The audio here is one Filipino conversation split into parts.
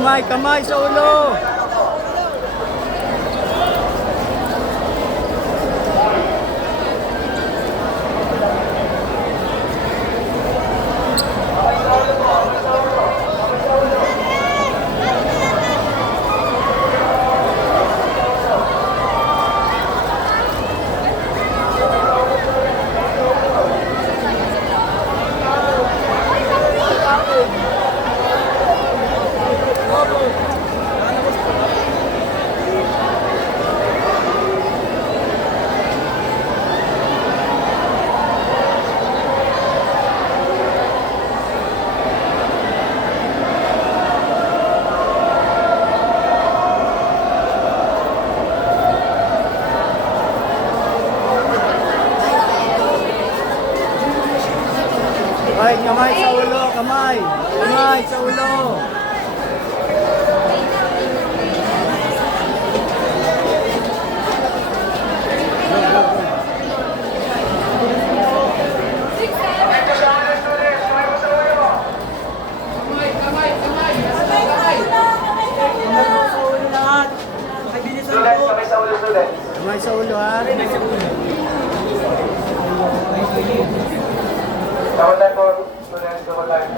kamay, kamay sa ulo. Ay, kamay sa ulo, kamay. Kamay sa ulo. Kamay sa ulo, ha? Double time po, students, double time.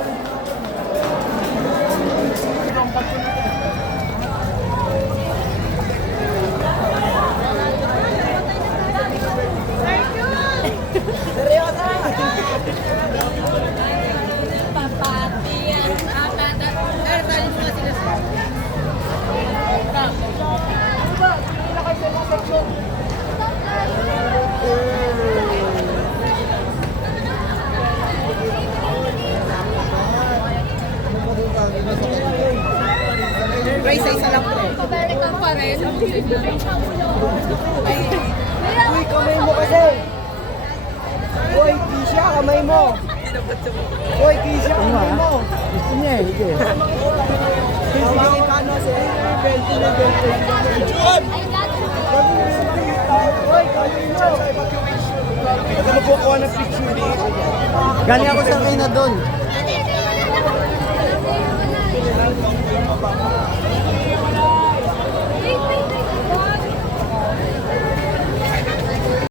Ray, sa isa lang po. American pa rin. Uy, kamay mo kasi. Uy, Kisha, kamay mo. Uy, Kisha, kamay mo. Gusto niya eh, sige. Tawagin ka ano, sir. Bento na, bento. Uy, kamay mo. Ano po ko ng picture dito? Galing ako sa kina doon.